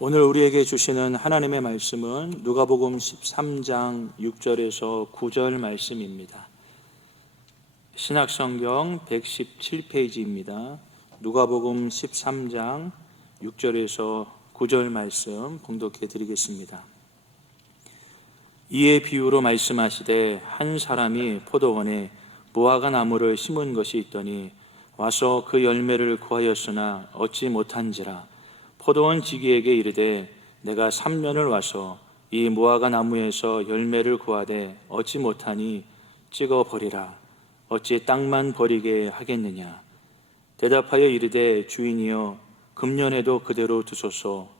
오늘 우리에게 주시는 하나님의 말씀은 누가복음 13장 6절에서 9절 말씀입니다. 신약성경 117페이지입니다. 누가복음 13장 6절에서 9절 말씀 봉독해 드리겠습니다. 이에 비유로 말씀하시되 한 사람이 포도원에 무화과 나무를 심은 것이 있더니 와서 그 열매를 구하였으나 얻지 못한지라. 포도원 지기에게 이르되 내가 3년을 와서 이 무화과 나무에서 열매를 구하되 얻지 못하니 찍어 버리라. 어찌 땅만 버리게 하겠느냐. 대답하여 이르되 주인이여 금년에도 그대로 두소서.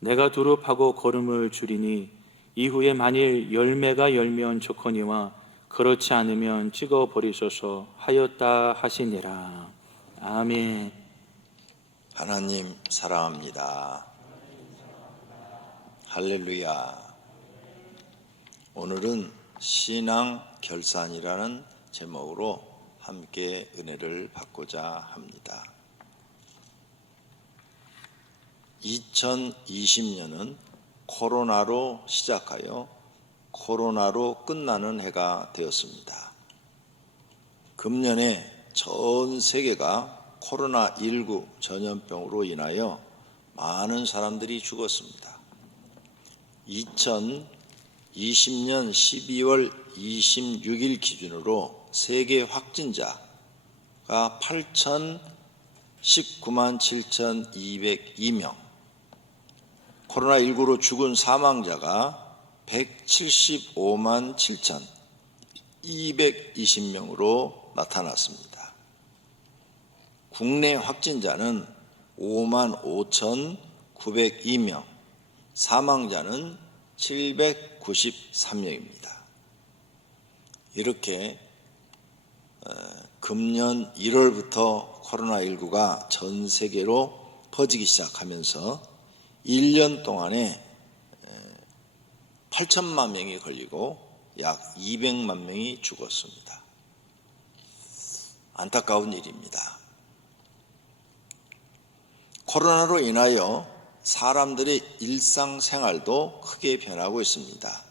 내가 두루 파고 거름을 주리니 이후에 만일 열매가 열면 좋거니와 그렇지 않으면 찍어 버리소서 하였다 하시니라. 아멘. 하나님 사랑합니다. 할렐루야. 오늘은 신앙 결산이라는 제목으로 함께 은혜를 받고자 합니다. 2020년은 코로나로 시작하여 코로나로 끝나는 해가 되었습니다. 금년에 전 세계가 코로나19 전염병으로 인하여 많은 사람들이 죽었습니다. 2020년 12월 26일 기준으로 세계 확진자가 8,019만 7,202명, 코로나19로 죽은 사망자가 175만 7,220명으로 나타났습니다. 국내 확진자는 5만 5,902명, 사망자는 793명입니다. 이렇게 금년 1월부터 코로나19가 전 세계로 퍼지기 시작하면서 1년 동안에 8천만 명이 걸리고 약 200만 명이 죽었습니다. 안타까운 일입니다. 코로나로 인하여 사람들의 일상생활도 크게 변하고 있습니다.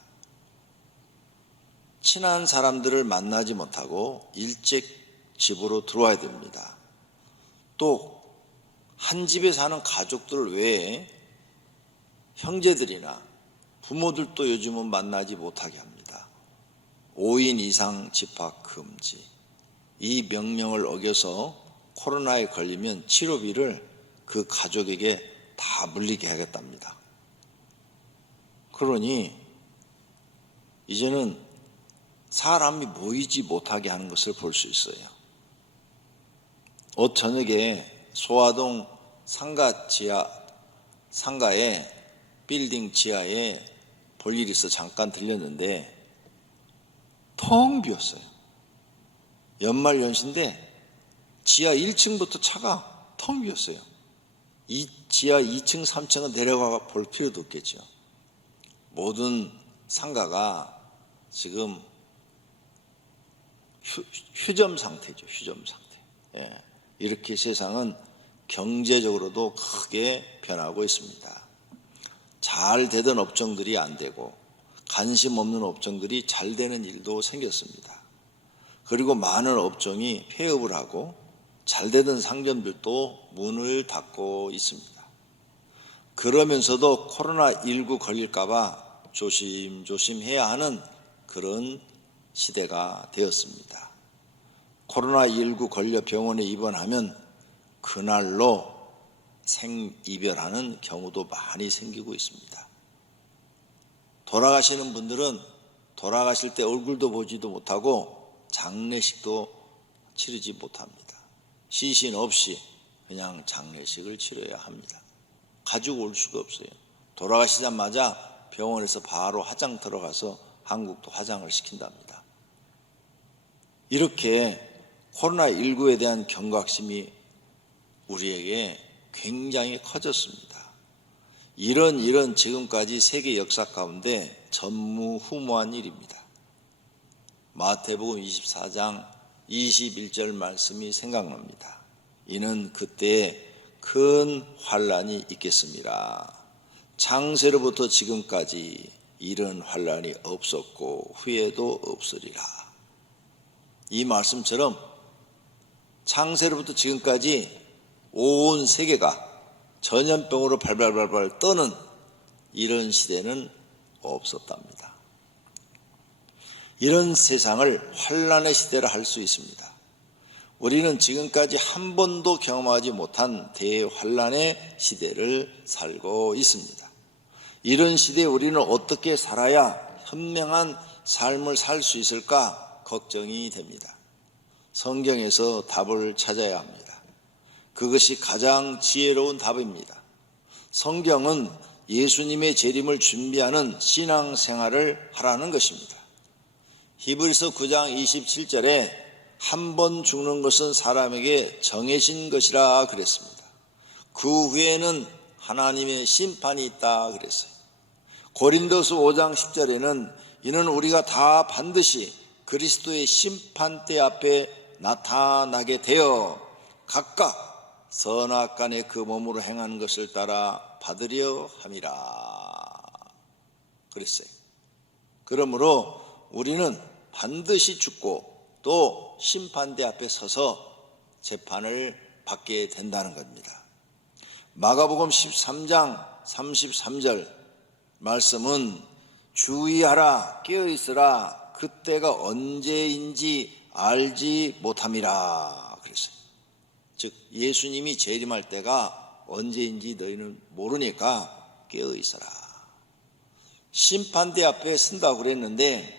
친한 사람들을 만나지 못하고 일찍 집으로 들어와야 됩니다. 또 한 집에 사는 가족들 외에 형제들이나 부모들도 요즘은 만나지 못하게 합니다. 5인 이상 집합 금지. 이 명령을 어겨서 코로나에 걸리면 치료비를 그 가족에게 다 물리게 하겠답니다. 그러니 이제는 사람이 모이지 못하게 하는 것을 볼 수 있어요. 어제 저녁에 소화동 상가에 빌딩 지하에 볼 일이 있어 잠깐 들렸는데 텅 비었어요. 연말연시인데 지하 1층부터 차가 텅 비었어요. 이 지하 2층, 3층은 내려가 볼 필요도 없겠죠. 모든 상가가 지금 휴점 상태죠. 휴점 상태. 예. 이렇게 세상은 경제적으로도 크게 변하고 있습니다. 잘 되던 업종들이 안 되고 관심 없는 업종들이 잘 되는 일도 생겼습니다. 그리고 많은 업종이 폐업을 하고 잘 되던 상점들도 문을 닫고 있습니다. 그러면서도 코로나19 걸릴까봐 조심조심 해야 하는 그런 시대가 되었습니다. 코로나19 걸려 병원에 입원하면 그날로 생이별하는 경우도 많이 생기고 있습니다. 돌아가시는 분들은 돌아가실 때 얼굴도 보지도 못하고 장례식도 치르지 못합니다. 시신 없이 그냥 장례식을 치러야 합니다. 가지고 올 수가 없어요. 돌아가시자마자 병원에서 바로 화장 들어가서 한국도 화장을 시킨답니다. 이렇게 코로나19에 대한 경각심이 우리에게 굉장히 커졌습니다. 이런 지금까지 세계 역사 가운데 전무후무한 일입니다. 마태복음 24장 21절 말씀이 생각납니다. 이는 그때에 큰 환란이 있겠습니다. 창세로부터 지금까지 이런 환난이 없었고 후에도 없으리라. 이 말씀처럼 창세로부터 지금까지 온 세계가 전염병으로 발발발발 떠는 이런 시대는 없었답니다. 이런 세상을 환난의 시대라 할 수 있습니다. 우리는 지금까지 한 번도 경험하지 못한 대환난의 시대를 살고 있습니다. 이런 시대에 우리는 어떻게 살아야 현명한 삶을 살 수 있을까 걱정이 됩니다. 성경에서 답을 찾아야 합니다. 그것이 가장 지혜로운 답입니다. 성경은 예수님의 재림을 준비하는 신앙생활을 하라는 것입니다. 히브리서 9장 27절에 한 번 죽는 것은 사람에게 정해진 것이라 그랬습니다. 그 후에는 하나님의 심판이 있다 그랬어요. 고린도서 5장 10절에는 이는 우리가 다 반드시 그리스도의 심판대 앞에 나타나게 되어 각각 선악간에 그 몸으로 행한 것을 따라 받으려 함이라 그랬어요. 그러므로 우리는 반드시 죽고 또 심판대 앞에 서서 재판을 받게 된다는 겁니다. 마가복음 13장 33절 말씀은 주의하라 깨어있으라 그때가 언제인지 알지 못함이라 그랬어요. 즉 예수님이 재림할 때가 언제인지 너희는 모르니까 깨어있어라. 심판대 앞에 쓴다고 그랬는데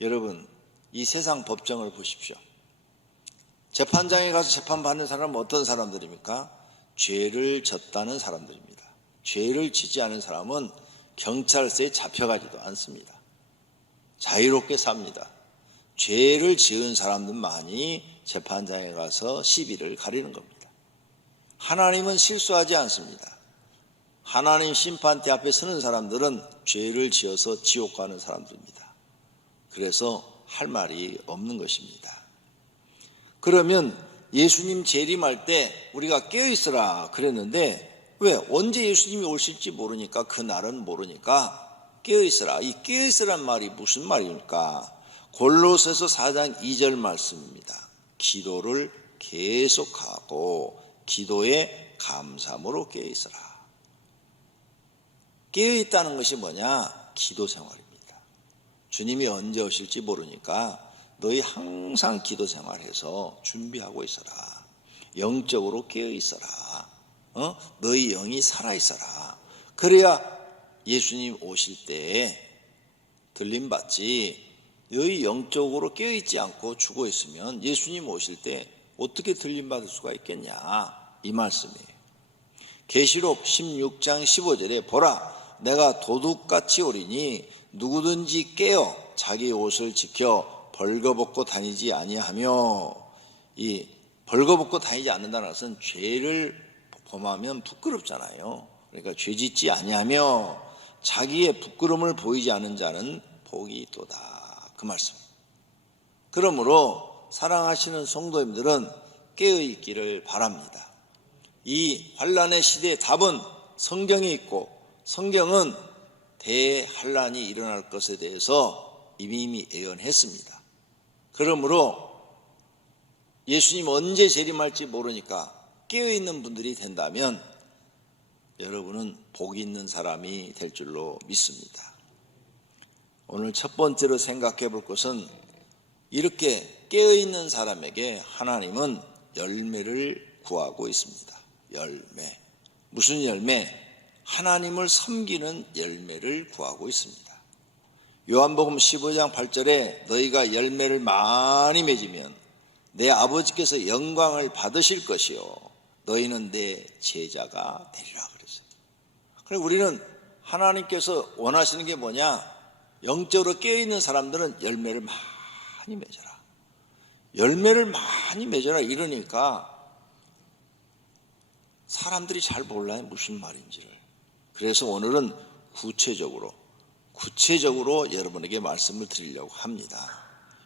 여러분 이 세상 법정을 보십시오. 재판장에 가서 재판받는 사람은 어떤 사람들입니까? 죄를 졌다는 사람들입니다. 죄를 지지 않은 사람은 경찰서에 잡혀가지도 않습니다. 자유롭게 삽니다. 죄를 지은 사람들만이 재판장에 가서 시비를 가리는 겁니다. 하나님은 실수하지 않습니다. 하나님 심판대 앞에 서는 사람들은 죄를 지어서 지옥 가는 사람들입니다. 그래서 할 말이 없는 것입니다. 그러면 예수님 재림할 때 우리가 깨어있으라 그랬는데 왜? 언제 예수님이 오실지 모르니까 그날은 모르니까 깨어있으라. 이 깨어있으란 말이 무슨 말입니까? 골로새서 4장 2절 말씀입니다. 기도를 계속하고 기도에 감사함으로 깨어있으라. 깨어있다는 것이 뭐냐? 기도 생활입니다. 주님이 언제 오실지 모르니까 너희 항상 기도 생활해서 준비하고 있어라. 영적으로 깨어 있어라. 너희 영이 살아 있어라. 그래야 예수님 오실 때 들림 받지. 너희 영적으로 깨어 있지 않고 죽어 있으면 예수님 오실 때 어떻게 들림 받을 수가 있겠냐 이 말씀이에요. 계시록 16장 15절에 보라 내가 도둑같이 오리니 누구든지 깨어 자기 옷을 지켜 벌거벗고 다니지 아니하며 이 벌거벗고 다니지 않는다는 것은 죄를 범하면 부끄럽잖아요. 그러니까 죄짓지 아니하며 자기의 부끄러움을 보이지 않은 자는 복이 있도다 그 말씀. 그러므로 사랑하시는 성도님들은 깨어있기를 바랍니다. 이 환난의 시대의 답은 성경에 있고 성경은 대환난이 일어날 것에 대해서 이미 예언했습니다. 그러므로 예수님 언제 재림할지 모르니까 깨어있는 분들이 된다면 여러분은 복 있는 사람이 될 줄로 믿습니다. 오늘 첫 번째로 생각해 볼 것은 이렇게 깨어있는 사람에게 하나님은 열매를 구하고 있습니다. 열매. 무슨 열매? 하나님을 섬기는 열매를 구하고 있습니다. 요한복음 15장 8절에 너희가 열매를 많이 맺으면 내 아버지께서 영광을 받으실 것이요 너희는 내 제자가 되리라 그랬어요. 그래서 우리는 하나님께서 원하시는 게 뭐냐? 영적으로 깨어있는 사람들은 열매를 많이 맺어라. 열매를 많이 맺어라 이러니까 사람들이 잘 몰라요 무슨 말인지를. 그래서 오늘은 구체적으로 여러분에게 말씀을 드리려고 합니다.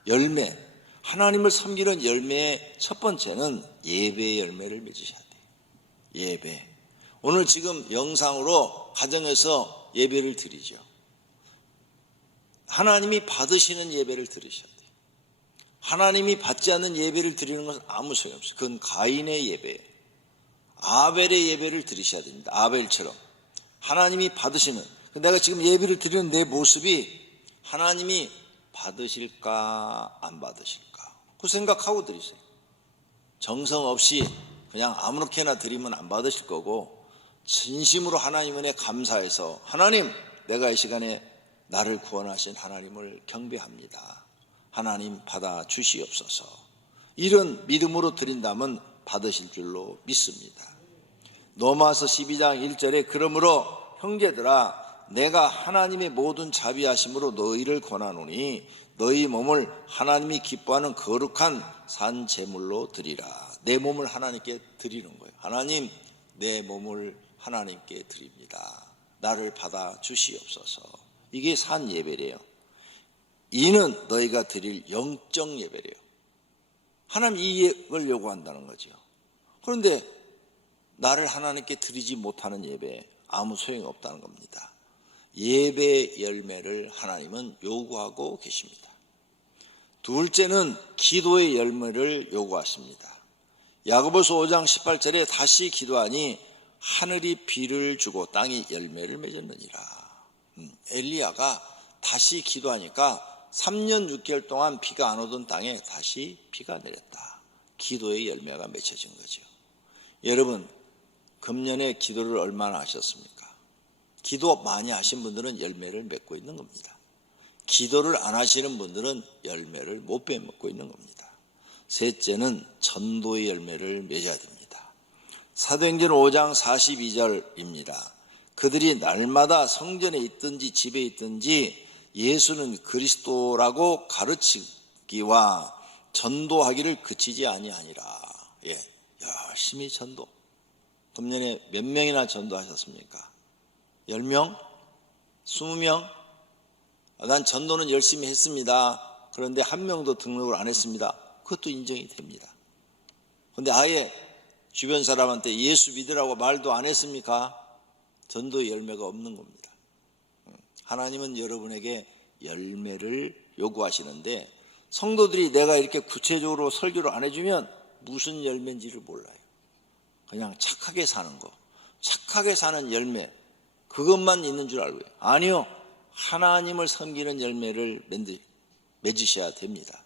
열매, 하나님을 섬기는 열매의 첫 번째는 예배의 열매를 맺으셔야 돼요. 예배. 오늘 지금 영상으로 가정에서 예배를 드리죠. 하나님이 받으시는 예배를 드리셔야 돼요. 하나님이 받지 않는 예배를 드리는 것은 아무 소용없어요. 그건 가인의 예배예요. 아벨의 예배를 드리셔야 됩니다. 아벨처럼 하나님이 받으시는, 내가 지금 예배를 드리는 내 모습이 하나님이 받으실까 안 받으실까 그 생각하고 드리세요. 정성 없이 그냥 아무렇게나 드리면 안 받으실 거고, 진심으로 하나님 은혜 감사해서 하나님, 내가 이 시간에 나를 구원하신 하나님을 경배합니다. 하나님 받아 주시옵소서. 이런 믿음으로 드린다면 받으실 줄로 믿습니다. 로마서 12장 1절에 그러므로 형제들아 내가 하나님의 모든 자비하심으로 너희를 권하노니 너희 몸을 하나님이 기뻐하는 거룩한 산 제물로 드리라. 내 몸을 하나님께 드리는 거예요. 하나님, 내 몸을 하나님께 드립니다. 나를 받아 주시옵소서. 이게 산 예배래요. 이는 너희가 드릴 영적 예배래요. 하나님 이걸 요구한다는 거죠. 그런데 나를 하나님께 드리지 못하는 예배 아무 소용이 없다는 겁니다. 예배의 열매를 하나님은 요구하고 계십니다. 둘째는 기도의 열매를 요구하십니다. 야고보서 5장 18절에 다시 기도하니 하늘이 비를 주고 땅이 열매를 맺었느니라. 엘리야가 다시 기도하니까 3년 6개월 동안 비가 안 오던 땅에 다시 비가 내렸다. 기도의 열매가 맺혀진 거죠. 여러분, 금년에 기도를 얼마나 하셨습니까? 기도 많이 하신 분들은 열매를 맺고 있는 겁니다. 기도를 안 하시는 분들은 열매를 못 맺고 있는 겁니다. 셋째는 전도의 열매를 맺어야 됩니다. 사도행전 5장 42절입니다. 그들이 날마다 성전에 있든지 집에 있든지 예수는 그리스도라고 가르치기와 전도하기를 그치지 아니하니라. 열심히 전도. 금년에 몇 명이나 전도하셨습니까? 10명? 20명? 난 전도는 열심히 했습니다. 그런데 한 명도 등록을 안 했습니다. 그것도 인정이 됩니다. 그런데 아예 주변 사람한테 예수 믿으라고 말도 안 했습니까? 전도의 열매가 없는 겁니다. 하나님은 여러분에게 열매를 요구하시는데, 성도들이 내가 이렇게 구체적으로 설교를 안 해주면 무슨 열매인지를 몰라요. 그냥 착하게 사는 거, 착하게 사는 열매, 그것만 있는 줄 알고요. 아니요, 하나님을 섬기는 열매를 맺으셔야 됩니다.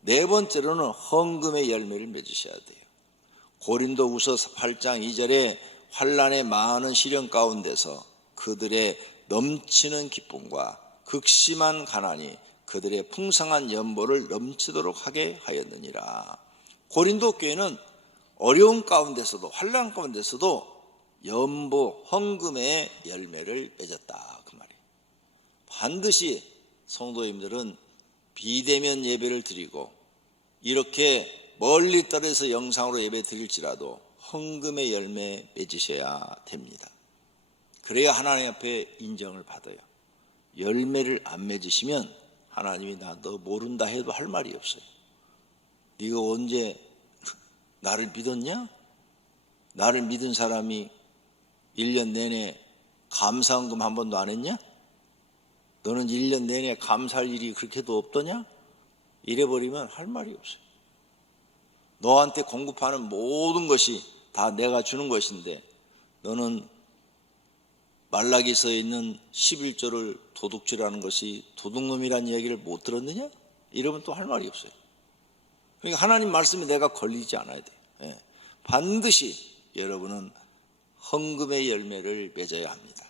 네 번째로는 헌금의 열매를 맺으셔야 돼요. 고린도후서 8장 2절에 환난의 많은 시련 가운데서 그들의 넘치는 기쁨과 극심한 가난이 그들의 풍성한 연보를 넘치도록 하게 하였느니라. 고린도 교회는 어려운 가운데서도, 환난 가운데서도 연보, 헌금의 열매를 맺었다, 그 말이에요. 반드시 성도님들은 비대면 예배를 드리고 이렇게 멀리 떨어져서 영상으로 예배 드릴지라도 헌금의 열매 맺으셔야 됩니다. 그래야 하나님 앞에 인정을 받아요. 열매를 안 맺으시면 하나님이 너 모른다 해도 할 말이 없어요. 네가 언제 나를 믿었냐? 나를 믿은 사람이 1년 내내 감사헌금 한 번도 안 했냐? 너는 1년 내내 감사할 일이 그렇게도 없더냐? 이래버리면 할 말이 없어요. 너한테 공급하는 모든 것이 다 내가 주는 것인데 너는 말라기서에 있는 11조를 도둑질하는 것이 도둑놈이라는 얘기를 못 들었느냐? 이러면 또 할 말이 없어요. 그러니까 하나님 말씀에 내가 걸리지 않아야 돼요. 반드시 여러분은 헌금의 열매를 맺어야 합니다.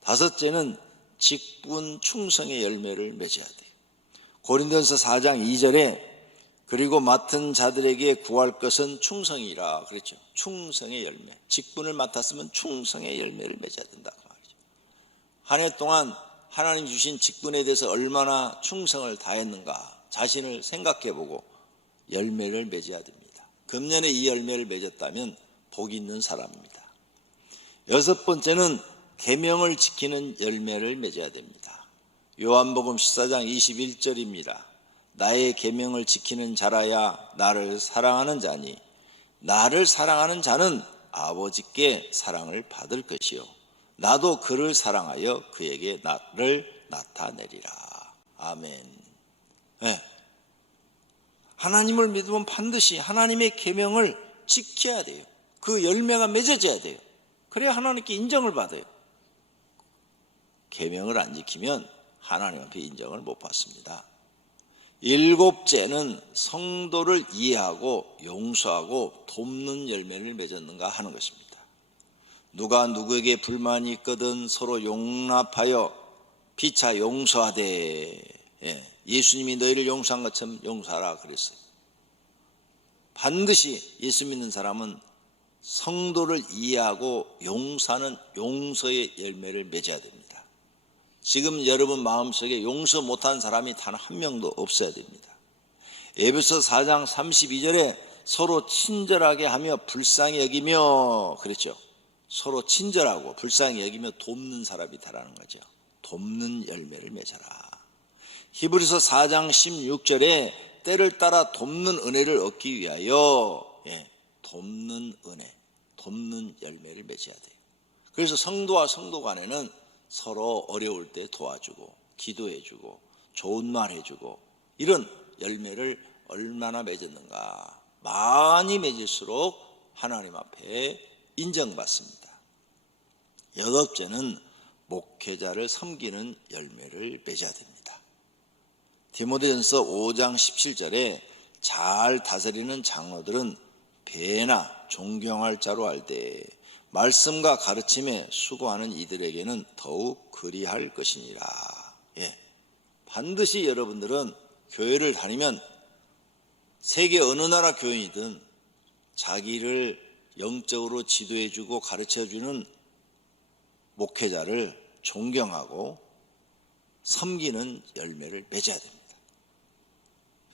다섯째는 직분 충성의 열매를 맺어야 돼요. 고린도전서 4장 2절에 그리고 맡은 자들에게 구할 것은 충성이라 그랬죠. 충성의 열매. 직분을 맡았으면 충성의 열매를 맺어야 된다 그 말이죠. 한 해 동안 하나님 주신 직분에 대해서 얼마나 충성을 다했는가 자신을 생각해보고 열매를 맺어야 됩니다. 금년에 이 열매를 맺었다면 복 있는 사람입니다. 여섯 번째는 계명을 지키는 열매를 맺어야 됩니다. 요한복음 14장 21절입니다. 나의 계명을 지키는 자라야 나를 사랑하는 자니 나를 사랑하는 자는 아버지께 사랑을 받을 것이요 나도 그를 사랑하여 그에게 나를 나타내리라. 아멘. 네. 하나님을 믿으면 반드시 하나님의 계명을 지켜야 돼요. 그 열매가 맺어져야 돼요. 그래야 하나님께 인정을 받아요. 계명을 안 지키면 하나님 앞에 인정을 못 받습니다. 일곱째는 성도를 이해하고 용서하고 돕는 열매를 맺었는가 하는 것입니다. 누가 누구에게 불만이 있거든 서로 용납하여 피차 용서하되, 예수님이 너희를 용서한 것처럼 용서하라 그랬어요. 반드시 예수 믿는 사람은 성도를 이해하고 용서하는 용서의 열매를 맺어야 됩니다. 지금 여러분 마음속에 용서 못한 사람이 단 한 명도 없어야 됩니다. 에베소 4장 32절에 서로 친절하게 하며 불쌍히 여기며 그랬죠. 서로 친절하고 불쌍히 여기며 돕는 사람이 되라는 거죠. 돕는 열매를 맺어라. 히브리서 4장 16절에 때를 따라 돕는 은혜를 얻기 위하여 돕는 은혜, 돕는 열매를 맺어야 돼요. 그래서 성도와 성도 간에는 서로 어려울 때 도와주고 기도해주고 좋은 말 해주고 이런 열매를 얼마나 맺었는가. 많이 맺을수록 하나님 앞에 인정받습니다. 여덟째는 목회자를 섬기는 열매를 맺어야 됩니다. 디모데전서 5장 17절에 잘 다스리는 장로들은 배나 존경할 자로 알되 말씀과 가르침에 수고하는 이들에게는 더욱 그리할 것이니라. 반드시 여러분들은 교회를 다니면 세계 어느 나라 교인이든 자기를 영적으로 지도해주고 가르쳐주는 목회자를 존경하고 섬기는 열매를 맺어야 됩니다.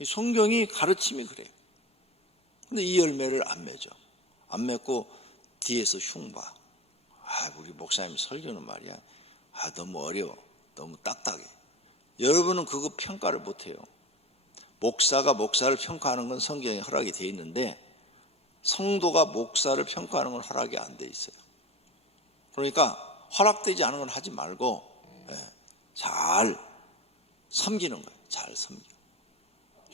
성경이 가르침이 그래요. 근데 이 열매를 안 맺어. 안 맺고 뒤에서 흉봐. 우리 목사님 설교는 말이야. 너무 어려워. 너무 딱딱해. 여러분은 그거 평가를 못해요. 목사가 목사를 평가하는 건 성경에 허락이 돼 있는데 성도가 목사를 평가하는 건 허락이 안 돼 있어요. 그러니까 허락되지 않은 건 하지 말고 잘 섬기는 거예요. 잘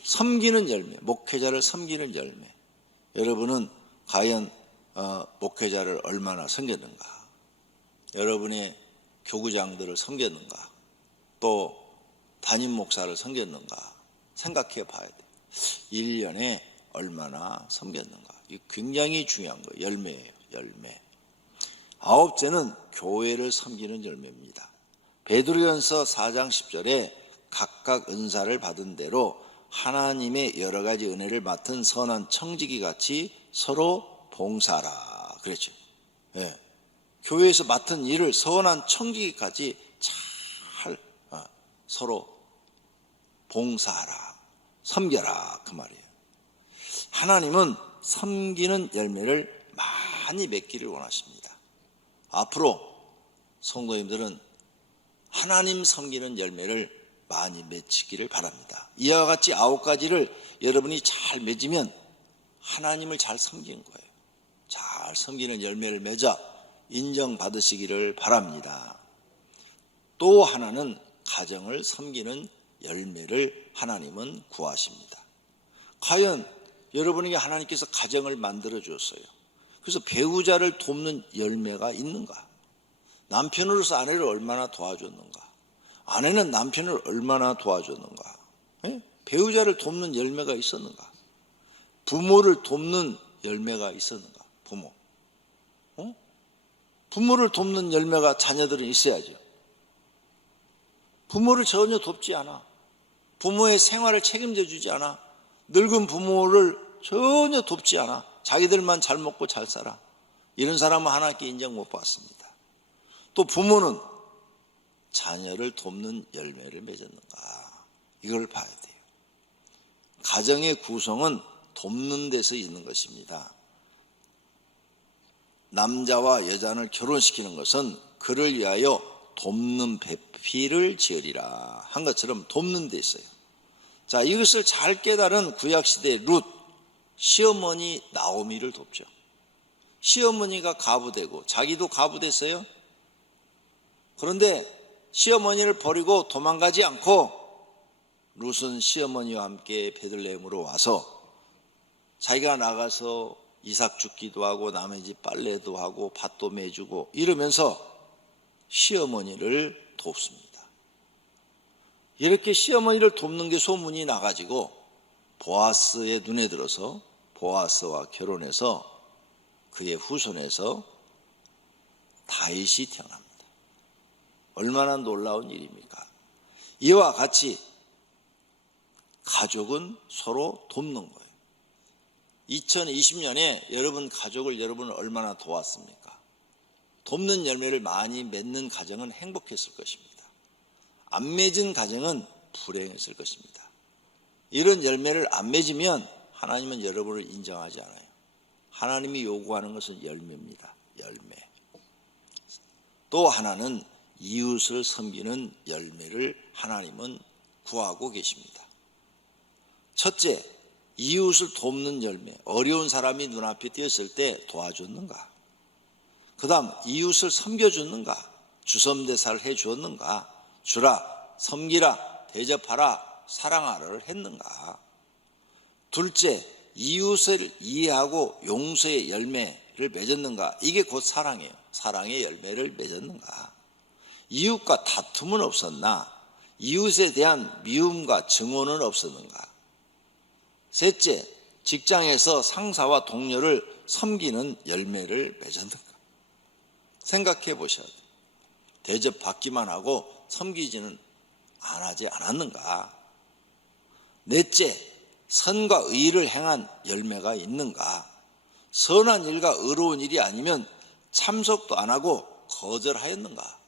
섬기는 열매, 목회자를 섬기는 열매. 여러분은 과연 목회자를 얼마나 섬겼는가? 여러분의 교구장들을 섬겼는가? 또 담임 목사를 섬겼는가? 생각해 봐야 돼요. 1년에 얼마나 섬겼는가? 이 굉장히 중요한 거예요. 열매예요. 열매. 아홉째는 교회를 섬기는 열매입니다. 베드로전서 4장 10절에 각각 은사를 받은 대로 하나님의 여러 가지 은혜를 맡은 선한 청지기 같이 서로 봉사하라 그랬죠. 교회에서 맡은 일을 선한 청지기까지 잘 서로 봉사하라, 섬겨라 그 말이에요. 하나님은 섬기는 열매를 많이 맺기를 원하십니다. 앞으로 성도님들은 하나님 섬기는 열매를 많이 맺히기를 바랍니다. 이와 같이 9가지를 여러분이 잘 맺으면 하나님을 잘 섬긴 거예요. 잘 섬기는 열매를 맺어 인정받으시기를 바랍니다. 또 하나는 가정을 섬기는 열매를 하나님은 구하십니다. 과연 여러분에게 하나님께서 가정을 만들어 주었어요. 그래서 배우자를 돕는 열매가 있는가? 남편으로서 아내를 얼마나 도와줬는가? 아내는 남편을 얼마나 도와줬는가? 배우자를 돕는 열매가 있었는가? 부모를 돕는 열매가 있었는가? 부모를 돕는 열매가 자녀들은 있어야죠. 부모를 전혀 돕지 않아. 부모의 생활을 책임져 주지 않아. 늙은 부모를 전혀 돕지 않아. 자기들만 잘 먹고 잘 살아. 이런 사람은 하나님께 인정 못 받습니다. 또 부모는 자녀를 돕는 열매를 맺었는가? 이걸 봐야 돼요. 가정의 구성은 돕는 데서 있는 것입니다. 남자와 여자를 결혼시키는 것은 그를 위하여 돕는 배필을 지으리라 한 것처럼 돕는 데 있어요. 자, 이것을 잘 깨달은 구약시대 룻, 시어머니 나오미를 돕죠. 시어머니가 가부되고 자기도 가부됐어요. 그런데 시어머니를 버리고 도망가지 않고 룻은 시어머니와 함께 베들레헴으로 와서 자기가 나가서 이삭 죽기도 하고 남의 집 빨래도 하고 밭도 매주고 이러면서 시어머니를 돕습니다. 이렇게 시어머니를 돕는 게 소문이 나가지고 보아스의 눈에 들어서 보아스와 결혼해서 그의 후손에서 다윗이 태어납니다. 얼마나 놀라운 일입니까? 이와 같이 가족은 서로 돕는 거예요. 2020년에 여러분 가족을 여러분은 얼마나 도왔습니까? 돕는 열매를 많이 맺는 가정은 행복했을 것입니다. 안 맺은 가정은 불행했을 것입니다. 이런 열매를 안 맺으면 하나님은 여러분을 인정하지 않아요. 하나님이 요구하는 것은 열매입니다. 열매. 또 하나는 이웃을 섬기는 열매를 하나님은 구하고 계십니다. 첫째, 이웃을 돕는 열매. 어려운 사람이 눈앞에 띄었을 때 도와줬는가? 그 다음, 이웃을 섬겨줬는가? 주섬대사를 해주었는가? 주라, 섬기라, 대접하라, 사랑하라를 했는가? 둘째, 이웃을 이해하고 용서의 열매를 맺었는가? 이게 곧 사랑이에요. 사랑의 열매를 맺었는가? 이웃과 다툼은 없었나? 이웃에 대한 미움과 증오는 없었는가? 셋째, 직장에서 상사와 동료를 섬기는 열매를 맺었는가? 생각해 보셔야 돼요. 대접받기만 하고 섬기지는 하지 않았는가? 넷째, 선과 의를 행한 열매가 있는가? 선한 일과 의로운 일이 아니면 참석도 안 하고 거절하였는가?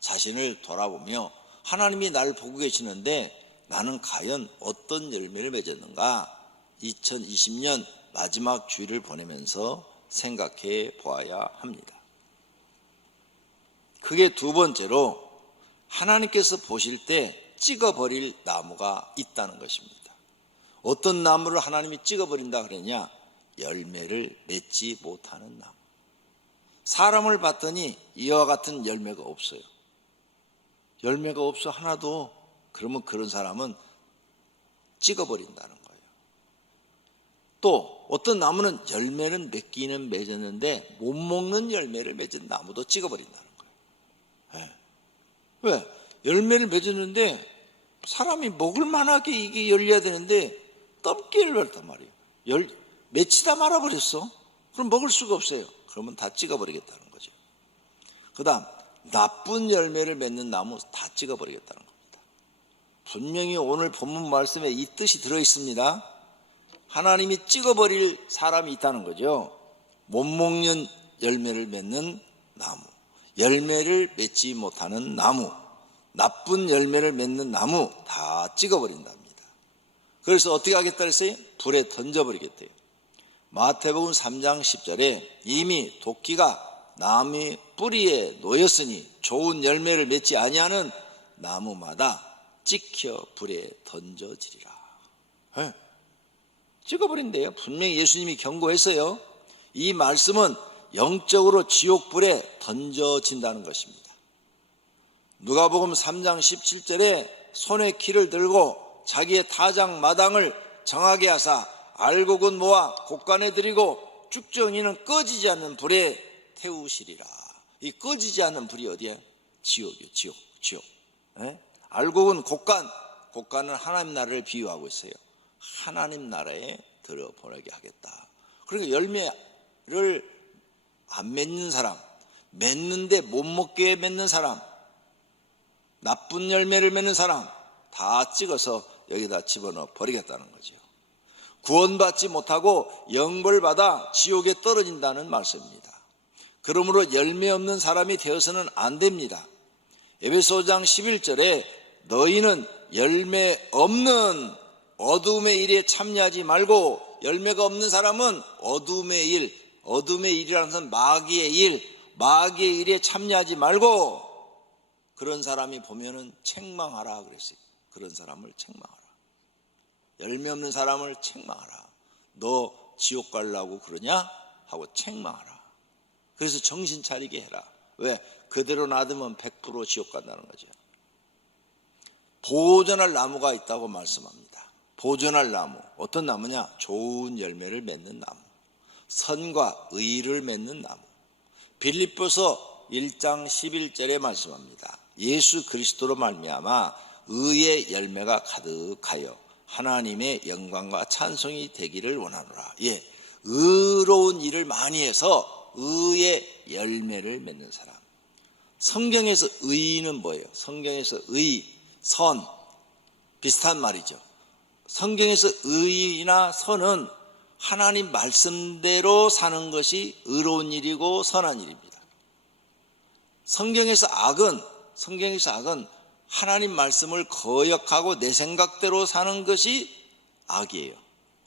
자신을 돌아보며 하나님이 나를 보고 계시는데 나는 과연 어떤 열매를 맺었는가? 2020년 마지막 주일을 보내면서 생각해 보아야 합니다. 그게 두 번째로 하나님께서 보실 때 찍어버릴 나무가 있다는 것입니다. 어떤 나무를 하나님이 찍어버린다 그러냐? 열매를 맺지 못하는 나무. 사람을 봤더니 이와 같은 열매가 없어요. 열매가 없어 하나도. 그러면 그런 사람은 찍어버린다는 거예요. 또 어떤 나무는 열매는 맺기는 맺었는데 못 먹는 열매를 맺은 나무도 찍어버린다는 거예요. 왜? 열매를 맺었는데 사람이 먹을 만하게 이게 열려야 되는데 떫게 열렸단 말이에요. 맺히다 말아버렸어. 그럼 먹을 수가 없어요. 그러면 다 찍어버리겠다는 거죠. 그 다음 나쁜 열매를 맺는 나무 다 찍어버리겠다는 겁니다. 분명히 오늘 본문 말씀에 이 뜻이 들어있습니다. 하나님이 찍어버릴 사람이 있다는 거죠. 못 먹는 열매를 맺는 나무, 열매를 맺지 못하는 나무, 나쁜 열매를 맺는 나무 다 찍어버린답니다. 그래서 어떻게 하겠다 그랬어요? 불에 던져버리겠대요. 마태복음 3장 10절에 이미 도끼가 나무의 뿌리에 놓였으니 좋은 열매를 맺지 아니하는 나무마다 찍혀 불에 던져지리라. 찍어버린대요. 분명히 예수님이 경고했어요. 이 말씀은 영적으로 지옥불에 던져진다는 것입니다. 누가복음 3장 17절에 손에 키를 들고 자기의 타작 마당을 정하게 하사 알곡은 모아 곡간에 들이고 쭉정이는 꺼지지 않는 불에 태우시리라. 이 꺼지지 않는 불이 어디야? 지옥이요. 지옥. 알곡은 곡간은 하나님 나라를 비유하고 있어요. 하나님 나라에 들어보내게 하겠다. 그러니까 열매를 안 맺는 사람, 맺는데 못 먹게 맺는 사람, 나쁜 열매를 맺는 사람 다 찍어서 여기다 집어넣어 버리겠다는 거죠. 구원받지 못하고 영벌받아 지옥에 떨어진다는 말씀입니다. 그러므로 열매 없는 사람이 되어서는 안 됩니다. 에베소장 11절에 너희는 열매 없는 어둠의 일에 참여하지 말고, 열매가 없는 사람은 어둠의 일이라는 것은 마귀의 일에 참여하지 말고, 그런 사람이 보면은 책망하라 그랬어요. 그런 사람을 책망하라. 열매 없는 사람을 책망하라. 너 지옥 가려고 그러냐? 하고 책망하라. 그래서 정신 차리게 해라. 왜? 그대로 놔두면 100% 지옥 간다는 거죠. 보존할 나무가 있다고 말씀합니다. 보존할 나무, 어떤 나무냐? 좋은 열매를 맺는 나무, 선과 의를 맺는 나무. 빌립보서 1장 11절에 말씀합니다. 예수 그리스도로 말미암아 의의 열매가 가득하여 하나님의 영광과 찬송이 되기를 원하노라. 예, 의로운 일을 많이 해서 의의 열매를 맺는 사람. 성경에서 의는 뭐예요? 성경에서 의, 선 비슷한 말이죠. 성경에서 의나 선은 하나님 말씀대로 사는 것이 의로운 일이고 선한 일입니다. 성경에서 악은 하나님 말씀을 거역하고 내 생각대로 사는 것이 악이에요.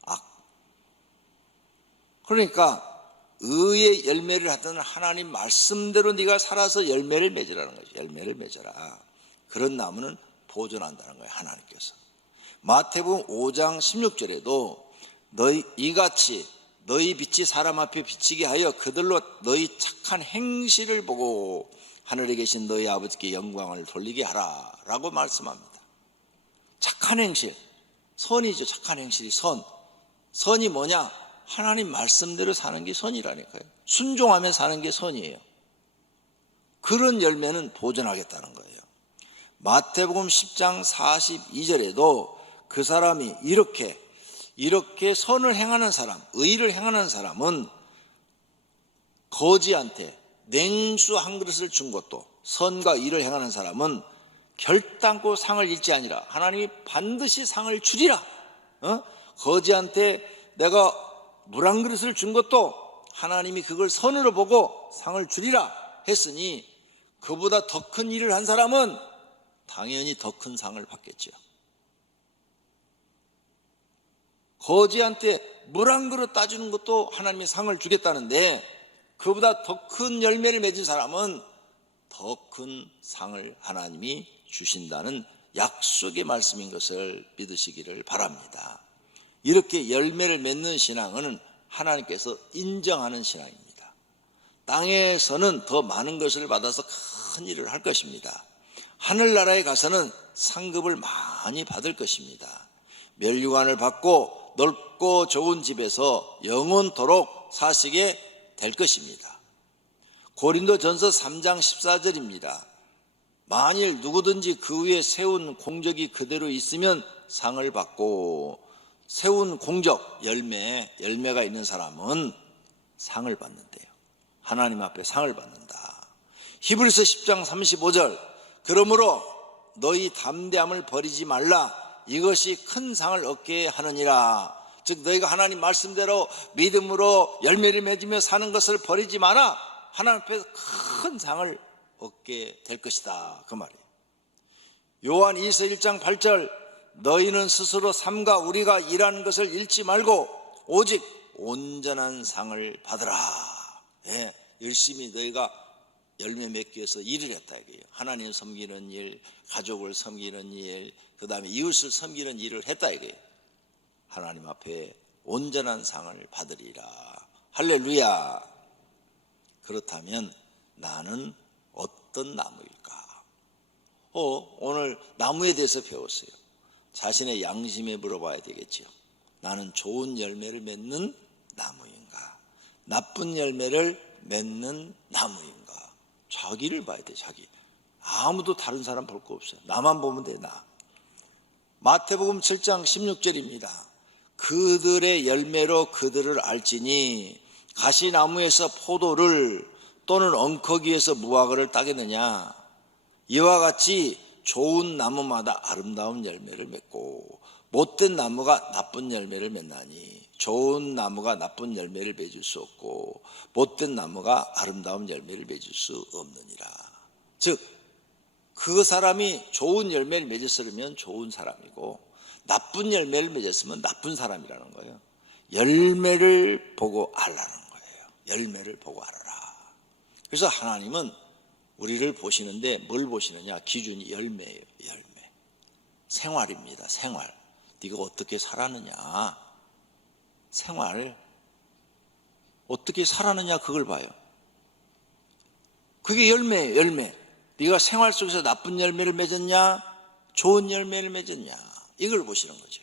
악. 그러니까 의의 열매를 하던 하나님 말씀대로 네가 살아서 열매를 맺으라는 거죠. 열매를 맺어라. 그런 나무는 보존한다는 거예요, 하나님께서. 마태복음 5장 16절에도 너희 이같이 너희 빛이 사람 앞에 비치게 하여 그들로 너희 착한 행실을 보고 하늘에 계신 너희 아버지께 영광을 돌리게 하라 라고 말씀합니다. 착한 행실, 선이죠. 착한 행실이 선. 선이 뭐냐? 하나님 말씀대로 사는 게 선이라니까요. 순종하며 사는 게 선이에요. 그런 열매는 보존하겠다는 거예요. 마태복음 10장 42절에도 그 사람이 이렇게 선을 행하는 사람, 의를 행하는 사람은 거지한테 냉수 한 그릇을 준 것도, 선과 의를 행하는 사람은 결단코 상을 잃지 아니라 하나님이 반드시 상을 주리라. 거지한테 내가 물 한 그릇을 준 것도 하나님이 그걸 선으로 보고 상을 주리라 했으니 그보다 더 큰 일을 한 사람은 당연히 더 큰 상을 받겠죠. 거지한테 물 한 그릇 따주는 것도 하나님이 상을 주겠다는데 그보다 더 큰 열매를 맺은 사람은 더 큰 상을 하나님이 주신다는 약속의 말씀인 것을 믿으시기를 바랍니다. 이렇게 열매를 맺는 신앙은 하나님께서 인정하는 신앙입니다. 땅에서는 더 많은 것을 받아서 큰 일을 할 것입니다. 하늘나라에 가서는 상급을 많이 받을 것입니다. 멸류관을 받고 넓고 좋은 집에서 영원토록 사시게 될 것입니다. 고린도전서 3장 14절입니다. 만일 누구든지 그 위에 세운 공적이 그대로 있으면 상을 받고, 세운 공적, 열매가 있는 사람은 상을 받는데요. 하나님 앞에 상을 받는다. 히브리서 10장 35절, 그러므로 너희 담대함을 버리지 말라. 이것이 큰 상을 얻게 하느니라. 즉 너희가 하나님 말씀대로 믿음으로 열매를 맺으며 사는 것을 버리지 마라. 하나님 앞에서 큰 상을 얻게 될 것이다, 그 말이에요. 요한 2서 1장 8절, 너희는 스스로 삼가 우리가 일하는 것을 잃지 말고 오직 온전한 상을 받으라. 예, 열심히 너희가 열매 맺기 위해서 일을 했다 이거예요. 하나님 섬기는 일, 가족을 섬기는 일, 그 다음에 이웃을 섬기는 일을 했다 이거예요. 하나님 앞에 온전한 상을 받으리라. 할렐루야. 그렇다면 나는 어떤 나무일까? 오늘 나무에 대해서 배웠어요. 자신의 양심에 물어봐야 되겠죠. 나는 좋은 열매를 맺는 나무인가? 나쁜 열매를 맺는 나무인가? 자기를 봐야 돼, 자기. 아무도 다른 사람 볼 거 없어요. 나만 보면 돼, 나. 마태복음 7장 16절입니다. 그들의 열매로 그들을 알지니 가시나무에서 포도를 또는 엉커기에서 무화과를 따겠느냐? 이와 같이 좋은 나무마다 아름다운 열매를 맺고 못된 나무가 나쁜 열매를 맺나니 좋은 나무가 나쁜 열매를 맺을 수 없고 못된 나무가 아름다운 열매를 맺을 수 없느니라. 즉 그 사람이 좋은 열매를 맺었으면 좋은 사람이고 나쁜 열매를 맺었으면 나쁜 사람이라는 거예요. 열매를 보고 알라는 거예요. 열매를 보고 알아라. 그래서 하나님은 우리를 보시는데 뭘 보시느냐? 기준이 열매예요. 열매. 생활입니다. 생활. 네가 어떻게 살았느냐? 생활. 어떻게 살았느냐 그걸 봐요. 그게 열매예요, 열매. 네가 생활 속에서 나쁜 열매를 맺었냐, 좋은 열매를 맺었냐, 이걸 보시는 거죠.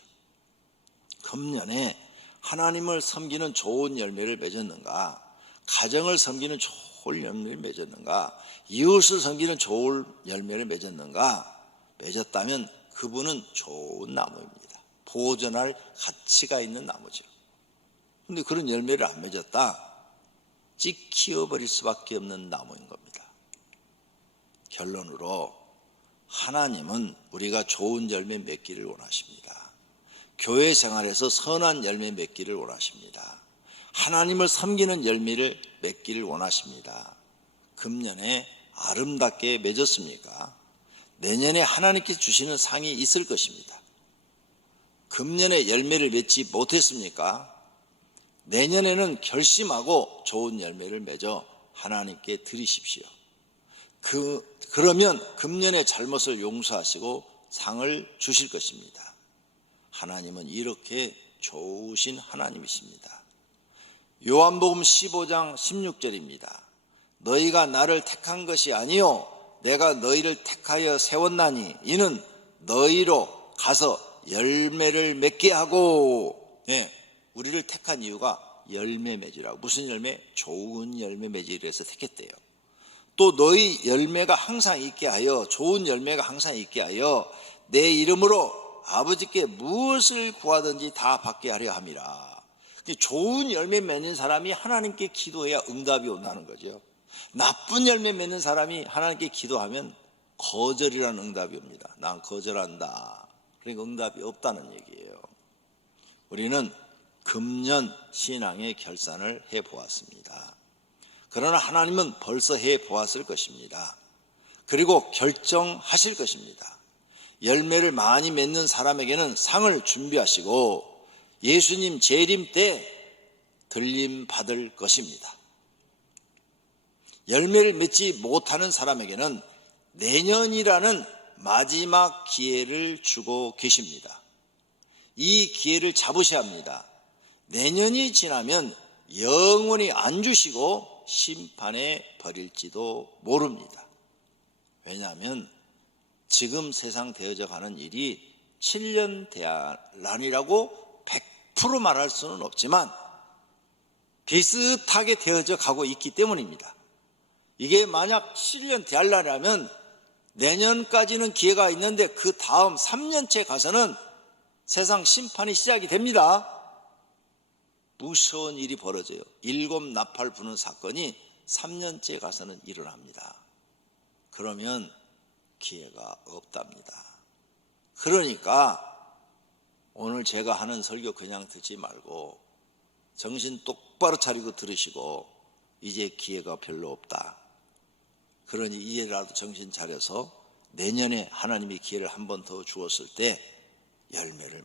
금년에 하나님을 섬기는 좋은 열매를 맺었는가, 가정을 섬기는 좋은 열매를 맺었는가, 이웃을 섬기는 좋은 열매를 맺었는가, 맺었다면 그분은 좋은 나무입니다. 보존할 가치가 있는 나무죠. 그런데 그런 열매를 안 맺었다, 찍히어버릴 수밖에 없는 나무인 겁니다. 결론으로 하나님은 우리가 좋은 열매 맺기를 원하십니다. 교회 생활에서 선한 열매 맺기를 원하십니다. 하나님을 섬기는 열매를 맺기를 원하십니다. 금년에 아름답게 맺었습니까? 내년에 하나님께 주시는 상이 있을 것입니다. 금년에 열매를 맺지 못했습니까? 내년에는 결심하고 좋은 열매를 맺어 하나님께 드리십시오. 그러면 금년의 잘못을 용서하시고 상을 주실 것입니다. 하나님은 이렇게 좋으신 하나님이십니다. 요한복음 15장 16절입니다. 너희가 나를 택한 것이 아니요 내가 너희를 택하여 세웠나니 이는 너희로 가서 열매를 맺게 하고, 우리를 택한 이유가 열매 맺으라고. 무슨 열매? 좋은 열매 맺으라 해서 택했대요. 또 너희 열매가 항상 있게 하여, 좋은 열매가 항상 있게 하여 내 이름으로 아버지께 무엇을 구하든지 다 받게 하려 함이라. 좋은 열매 맺는 사람이 하나님께 기도해야 응답이 온다는 거죠. 나쁜 열매 맺는 사람이 하나님께 기도하면 거절이라는 응답이 옵니다. 난 거절한다. 그러니까 응답이 없다는 얘기예요. 우리는 금년 신앙의 결산을 해보았습니다. 그러나 하나님은 벌써 해보았을 것입니다. 그리고 결정하실 것입니다. 열매를 많이 맺는 사람에게는 상을 준비하시고 예수님 재림 때 들림 받을 것입니다. 열매를 맺지 못하는 사람에게는 내년이라는 마지막 기회를 주고 계십니다. 이 기회를 잡으셔야 합니다. 내년이 지나면 영원히 안 주시고 심판에 버릴지도 모릅니다. 왜냐하면 지금 세상 되어져 가는 일이 7년 대란이라고 100% 말할 수는 없지만 비슷하게 되어져 가고 있기 때문입니다. 이게 만약 7년 대란이라면 내년까지는 기회가 있는데 그 다음 3년째 가서는 세상 심판이 시작이 됩니다. 무서운 일이 벌어져요. 7 나팔 부는 사건이 3년째 가서는 일어납니다. 그러면 기회가 없답니다. 그러니까 오늘 제가 하는 설교 그냥 듣지 말고 정신 똑바로 차리고 들으시고 이제 기회가 별로 없다. 그러니 이제라도 정신 차려서 내년에 하나님이 기회를 한 번 더 주었을 때 열매를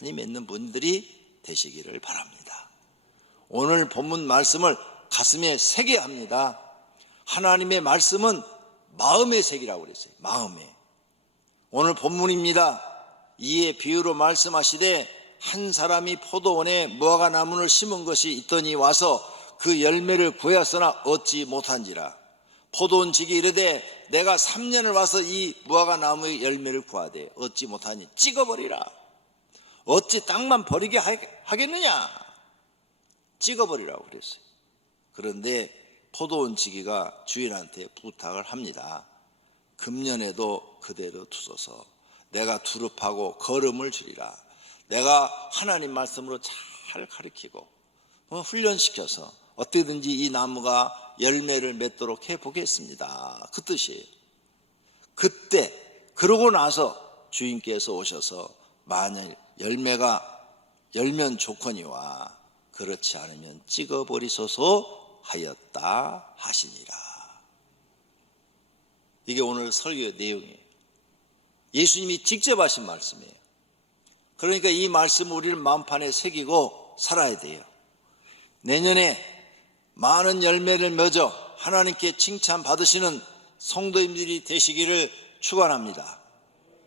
많이 맺는 분들이 되시기를 바랍니다. 오늘 본문 말씀을 가슴에 새게 합니다. 하나님의 말씀은 마음에 새기라고 그랬어요. 마음에. 오늘 본문입니다. 이에 비유로 말씀하시되 한 사람이 포도원에 무화과 나무를 심은 것이 있더니 와서 그 열매를 구하였으나 얻지 못한지라. 포도원 직이 이르되 내가 3년을 와서 이 무화과 나무의 열매를 구하되 얻지 못하니 찍어버리라. 어찌 땅만 버리게 하겠느냐? 찍어버리라고 그랬어요. 그런데 포도원 지기가 주인한테 부탁을 합니다. 금년에도 그대로 두소서. 내가 두릅하고 거름을 주리라. 내가 하나님 말씀으로 잘 가르치고 훈련시켜서 어떻게든지 이 나무가 열매를 맺도록 해보겠습니다. 그 뜻이에요. 그때 그러고 나서 주인께서 오셔서 만일 열매가 열면 좋거니와 그렇지 않으면 찍어버리소서 하였다 하시니라. 이게 오늘 설교 내용이에요. 예수님이 직접 하신 말씀이에요. 그러니까 이 말씀을 우리는 마음판에 새기고 살아야 돼요. 내년에 많은 열매를 맺어 하나님께 칭찬받으시는 성도님들이 되시기를 축원합니다.